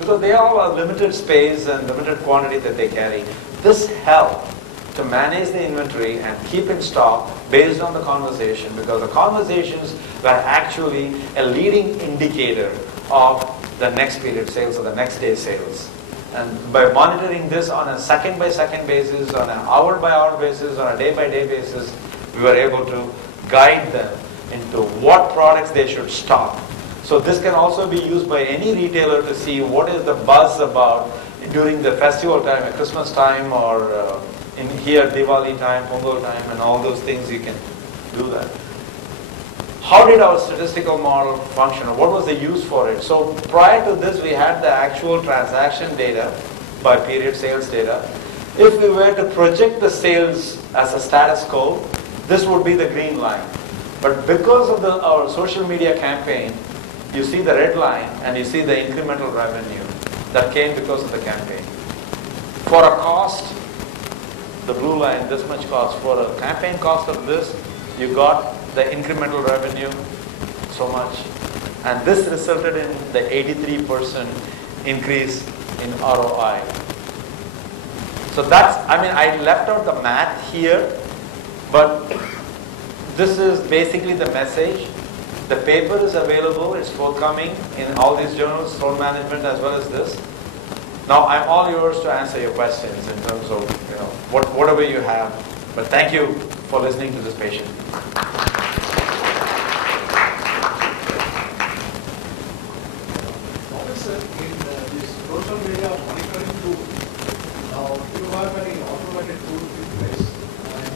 because they all have limited space and limited quantity that they carry. This helped to manage the inventory and keep in stock based on the conversation, because the conversations were actually a leading indicator of the next period sales or the next day sales. And by monitoring this on a second-by-second basis, on an hour-by-hour basis, on a day-by-day basis, we were able to guide them into what products they should stock. So this can also be used by any retailer to see what is the buzz about during the festival time, at Christmas time, or in here Diwali time, Pongal time, and all those things. You can do that. How did our statistical model function? What was the use for it? So prior to this, we had the actual transaction data by period sales data. If we were to project the sales as a status quo, this would be the green line. But because of our social media campaign, you see the red line and you see the incremental revenue that came because of the campaign. For a cost, the blue line, this much cost. For a campaign cost of this, you got the incremental revenue, so much. And this resulted in the 83% increase in ROI. So that's, I mean, I left out the math here, but this is basically the message. The paper is available, it's forthcoming in all these journals, Store Management as well as this. Now I'm all yours to answer your questions in terms of, whatever you have. But thank you for listening to this patient. Social media monitoring tool. Now, you have any automated tool in place, and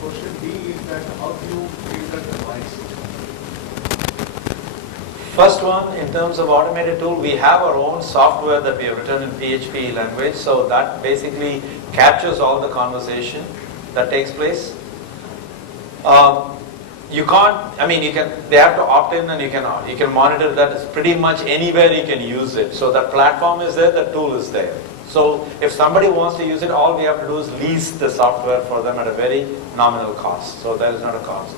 question B is that how do you filter the noise? First one, in terms of automated tool, we have our own software that we have written in PHP language, so that basically captures all the conversation that takes place. You can't, they have to opt in and you can monitor that. It's pretty much anywhere you can use it. So that platform is there, the tool is there. So if somebody wants to use it, all we have to do is lease the software for them at a very nominal cost. So that is not a cost.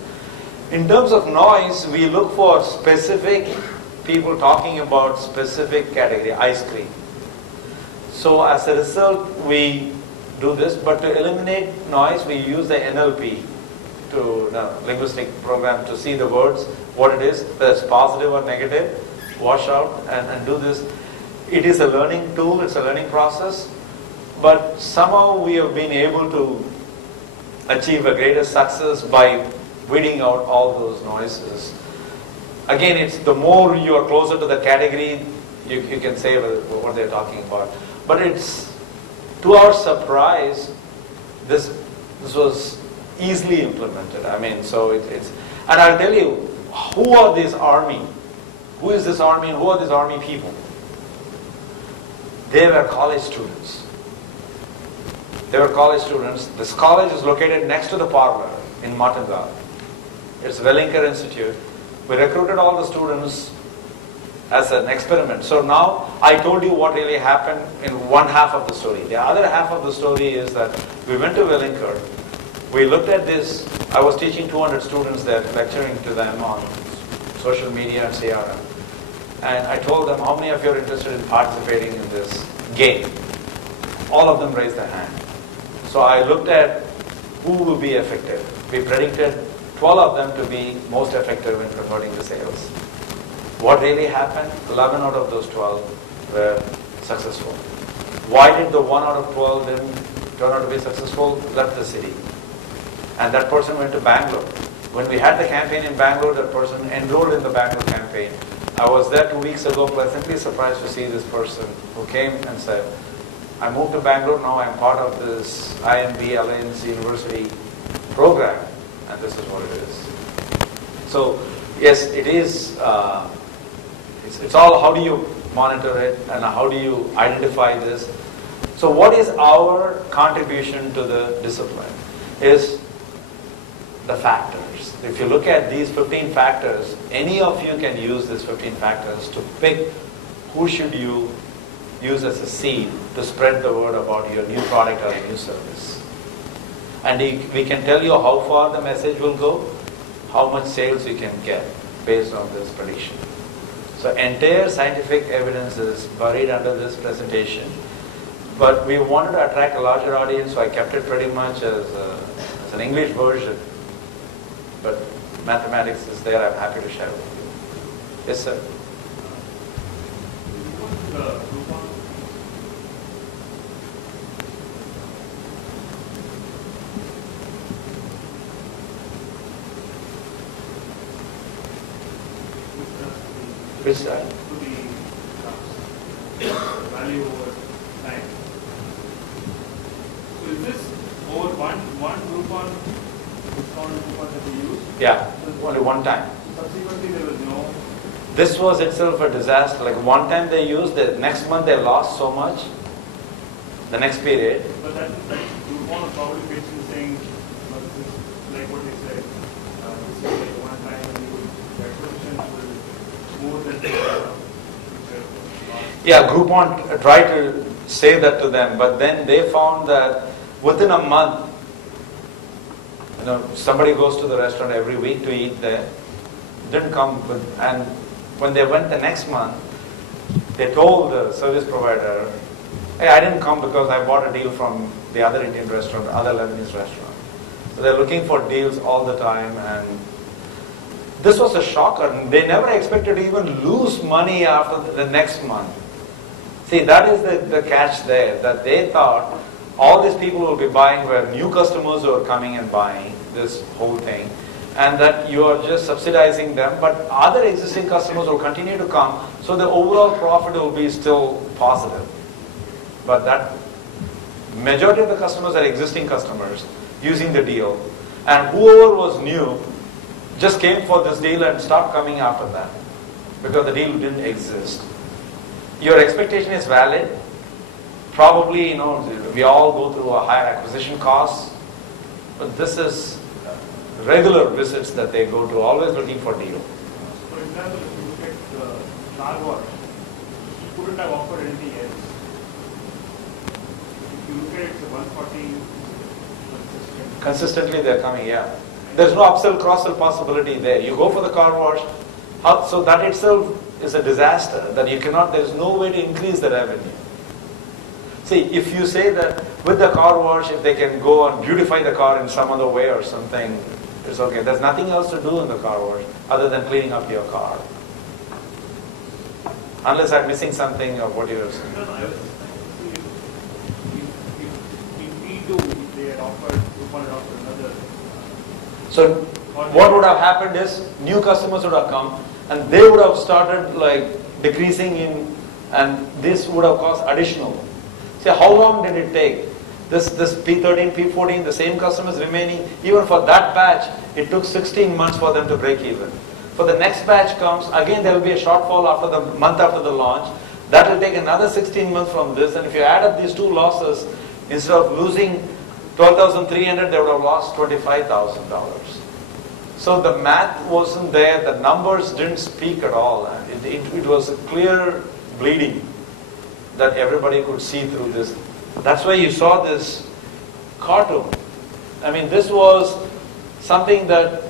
In terms of noise, we look for specific people talking about specific category, ice cream. So as a result, we do this, but to eliminate noise, we use the NLP, linguistic program, to see the words, what it is, whether it's positive or negative, wash out and do this. It is a learning tool, it's a learning process, but somehow we have been able to achieve a greater success by weeding out all those noises. Again, it's the more you are closer to the category, you can say what they're talking about. But it's, to our surprise, this was easily implemented. So it's, and I'll tell you, who are this army? Who is this army and who are these army people? They were college students. They were college students. This college is located next to the parlor in Matanga. It's Wellinger Institute. We recruited all the students as an experiment. So now I told you what really happened in one half of the story. The other half of the story is that we went to Wellinger. We looked at this. I was teaching 200 students there, lecturing to them on social media and CRM. And I told them, how many of you are interested in participating in this game? All of them raised their hand. So I looked at who will be effective. We predicted 12 of them to be most effective in converting the sales. What really happened? 11 out of those 12 were successful. Why did the 1 out of 12 didn't turn out to be successful? Left the city. And that person went to Bangalore. When we had the campaign in Bangalore, that person enrolled in the Bangalore campaign. I was there 2 weeks ago, pleasantly surprised to see this person who came and said, I moved to Bangalore, now I'm part of this IMB Alliance University program, and this is what it is. So, yes, it is, it's all how do you monitor it and how do you identify this. So what is our contribution to the discipline is the factors. If you look at these 15 factors, any of you can use these 15 factors to pick who should you use as a seed to spread the word about your new product or a new service. And we can tell you how far the message will go, how much sales you can get based on this prediction. So entire scientific evidence is buried under this presentation. But we wanted to attract a larger audience, so I kept it pretty much as an English version. But mathematics is there, I'm happy to share with you. Yes, sir? Which side? To the value over time. So is this over one Groupon discount coupon that we use? Yeah, only one time. Subsequently, there was no. This was itself a disaster. Like one time they used, the next month they lost so much. The next period. But that Groupon was probably pitching saying, this is like what they said. This is like one time the acquisition will more than Yeah, Groupon tried to say that to them, but then they found that within a month, somebody goes to the restaurant every week to eat there, didn't come with, and when they went the next month, they told the service provider, hey, I didn't come because I bought a deal from the other Indian restaurant, other Lebanese restaurant. So they're looking for deals all the time, and this was a shocker. They never expected to even lose money after the next month. See, that is the catch there, that they thought all these people will be buying were new customers who are coming and buying this whole thing, and that you are just subsidizing them, but other existing customers will continue to come, so the overall profit will be still positive. But that majority of the customers are existing customers using the deal, and whoever was new just came for this deal and stopped coming after that because the deal didn't exist. Your expectation is valid. Probably, we all go through a higher acquisition cost, but this is regular visits that they go to, always looking for deal. For example, if you look at the car wash, you couldn't have offered anything else. If you look at it, it's a 140 consistent. Consistently they're coming, yeah. There's no upsell, cross-sell possibility there. You go for the car wash, so that itself is a disaster, that you cannot, there's no way to increase the revenue. See, if you say that with the car wash, if they can go and beautify the car in some other way or something, it's okay. There's nothing else to do in the car wash other than cleaning up your car. Unless I'm missing something of what you were saying. No, I was if we do, if they had offered, Groupon had offered another. So what would have happened is new customers would have come and they would have started like decreasing in, and this would have cost additional. See, how long did it take? This P13, P14, the same customers remaining, even for that batch, it took 16 months for them to break even. For the next batch comes, again there will be a shortfall after the month after the launch. That will take another 16 months from this, and if you add up these two losses, instead of losing 12,300, they would have lost $25,000. So the math wasn't there, the numbers didn't speak at all. It was a clear bleeding that everybody could see through this. That's why you saw this cartoon. I mean, this was something that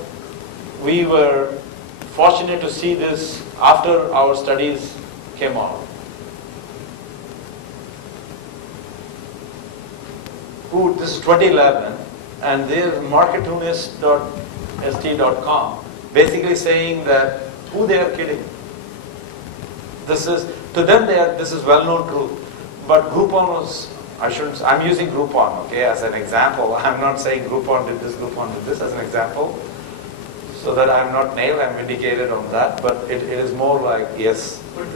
we were fortunate to see this after our studies came out. This is 2011, and there's marketunist.st.com basically saying that who they are kidding. This is, to them, this is well-known truth. But Groupon was, I'm using Groupon, okay, as an example. I'm not saying Groupon did this as an example. So that I'm not nailed, I'm vindicated on that. But it is more like, yes. But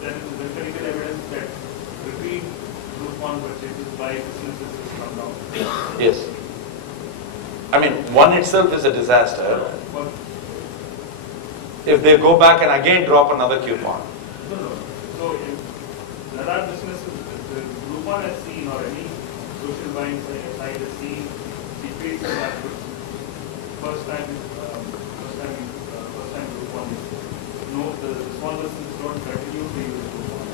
there is empirical evidence that repeat Groupon purchases by businesses has come down. Yes. I mean, one itself is a disaster. If they go back and again drop another coupon. No. So if there are businesses, the Groupon has seen, or any social buying site has seen, decrease in that first time Groupon. No, the small businesses don't continue to use Groupon.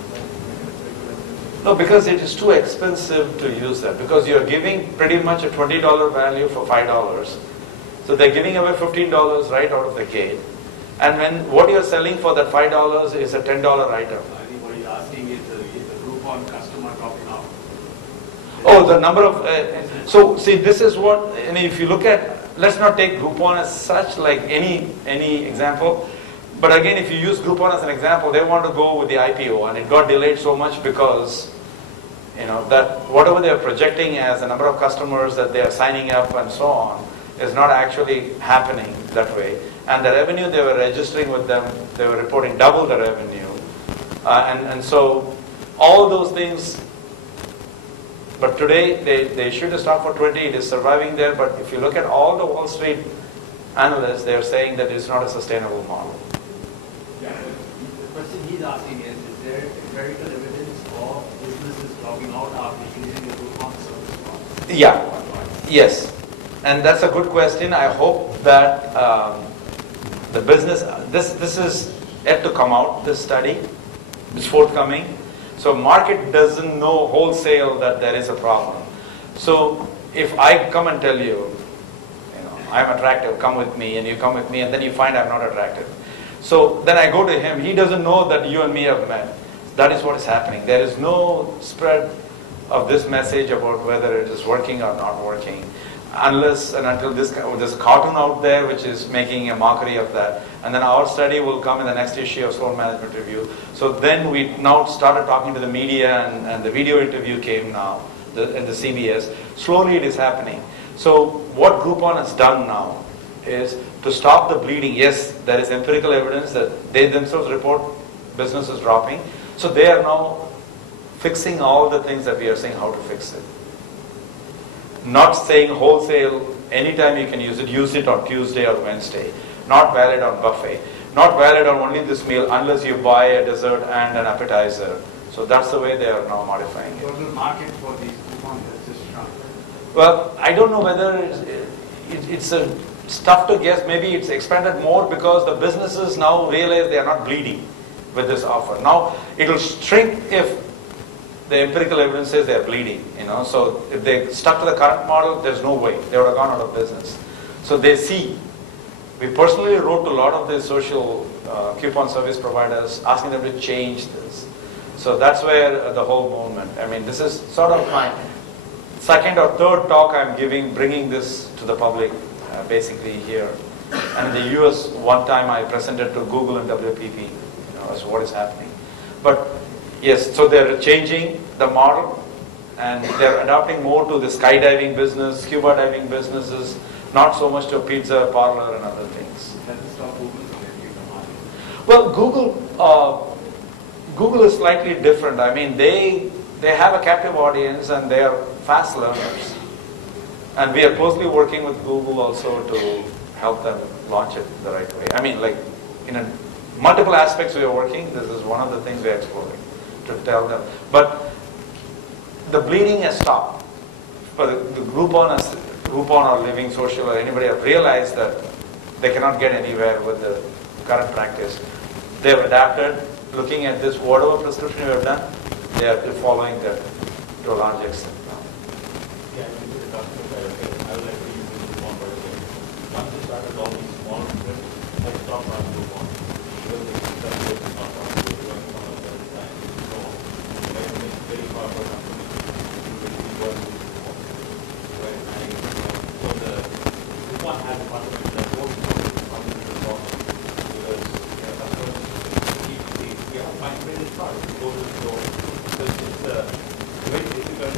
No, because it is too expensive to use that. Because you're giving pretty much a $20 value for $5. So they're giving away $15 right out of the gate. And when what you're selling for that $5 is a $10 item. I think what he's asking is the Groupon customer dropping out. Oh, the number of... so, see, this is what... And if you look at... Let's not take Groupon as such, like any example. But again, if you use Groupon as an example, they want to go with the IPO, and it got delayed so much because, you know, that whatever they are projecting as the number of customers that they are signing up and so on is not actually happening that way. And the revenue they were registering with them, they were reporting double the revenue. And so all those things, but today they issued a stock for 20, it is surviving there, but if you look at all the Wall Street analysts, they are saying that it's not a sustainable model. Yeah, the question he's asking is there empirical evidence of businesses dropping out after using the Groupon service? Yeah, yes. And that's a good question. I hope that the business, this is yet to come out, this study. It's forthcoming. So market doesn't know wholesale that there is a problem. So if I come and tell you, I'm attractive, come with me, and you come with me, and then you find I'm not attractive. So then I go to him, he doesn't know that you and me have met. That is what is happening. There is no spread of this message about whether it is working or not working, unless and until this cartoon out there which is making a mockery of that. And then our study will come in the next issue of Sloan Management Review. So then we now started talking to the media, and the video interview came now in the CBS. Slowly it is happening. So what Groupon has done now is to stop the bleeding. Yes, there is empirical evidence that they themselves report business is dropping. So they are now fixing all the things that we are saying how to fix it. Not saying wholesale, anytime you can use it on Tuesday or Wednesday. Not valid on buffet. Not valid on only this meal unless you buy a dessert and an appetizer. So that's the way they are now modifying it. Total market for these coupons has just shrunk. Well, I don't know whether it's tough to guess. Maybe it's expanded more because the businesses now realize they are not bleeding with this offer. Now it will shrink if the empirical evidence says they are bleeding. So if they stuck to the current model, there's no way they would have gone out of business. So they see. We personally wrote to a lot of the social coupon service providers asking them to change this. So that's where the whole movement. I mean, this is sort of my second or third talk I'm giving, bringing this to the public, basically here. And in the US, one time I presented to Google and WPP, as what is happening. But yes, so they're changing the model, and they're adapting more to the skydiving business, scuba diving businesses, not so much to pizza parlor and other things. Does it stop Google from entering the market? Well, Google is slightly different. I mean, they have a captive audience and they are fast learners. And we are closely working with Google also to help them launch it the right way. I mean, like in multiple aspects we are working. This is one of the things we are exploring to tell them. But the bleeding has stopped. But the Groupon or Living Social or anybody have realized that they cannot get anywhere with the current practice. They have adapted, looking at this, whatever prescription we have done, they are following that to a large extent now. Yeah, I mean, the customer side, okay, I would like to use this Groupon, but again, once you started all these small trips, I stopped on Groupon. Because the system is not possible, going from a certain time. So, I think it's very far for a company to really work with Groupon. Right? So the Groupon has a fundamental that most companies will problem because customers we have to find where they start. Go to the store. Because it's a very difficult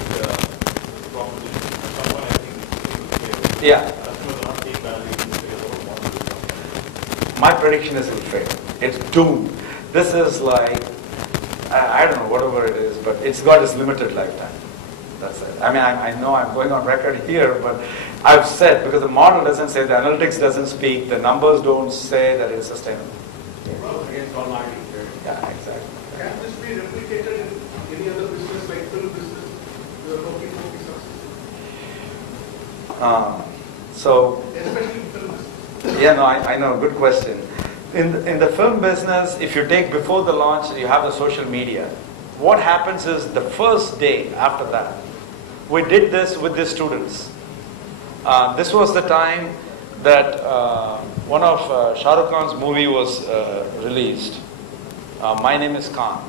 proposition. Someone I think is Yeah. customers are not seeing value in the model. My prediction is it will fail. It's doomed. This is like, I don't know, whatever it is, but it's got its limited lifetime. That's it. I mean, I know I'm going on record here, but I've said, because the model doesn't say, the analytics doesn't speak, the numbers don't say that it's sustainable. Well, against all marketing. Yeah, exactly. Can this be replicated in any other business like film business? You are hoping to be successful. So, Especially in film business. yeah, no, I know, good question. In the film business, if you take before the launch, you have the social media. What happens is the first day after that, we did this with the students. This was the time that one of Shah Rukh Khan's movie was released. My Name is Khan.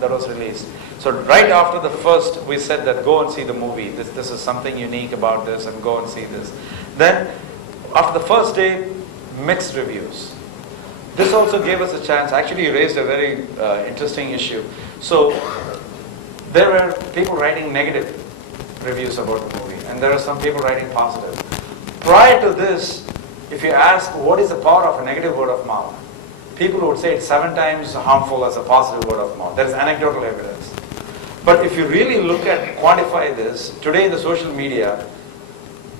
That was released. So right after the first, we said that go and see the movie. This is something unique about this, and go and see this. Then, after the first day, mixed reviews. This also gave us a chance. Actually, you raised a very interesting issue. So there were people writing negative reviews about the movie, and there are some people writing positive. Prior to this, if you ask what is the power of a negative word of mouth, people would say it's 7 times harmful as a positive word of mouth. There is anecdotal evidence. But if you really look at, quantify this, today in the social media,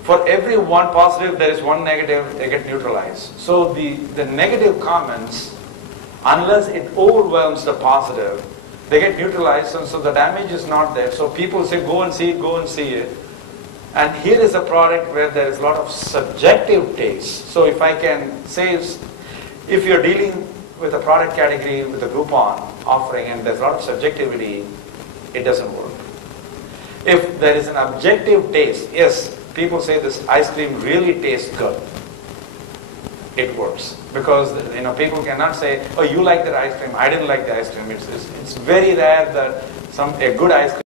for every one positive, there is one negative, they get neutralized. So the negative comments, unless it overwhelms the positive, they get neutralized, and so the damage is not there. So people say, go and see it, go and see it. And here is a product where there is a lot of subjective taste. So if I can say, if you're dealing with a product category with a Groupon offering and there's a lot of subjectivity, it doesn't work. If there is an objective taste, yes, people say this ice cream really tastes good, it works. Because people cannot say, oh, you like that ice cream, I didn't like the ice cream. It's very rare that a good ice cream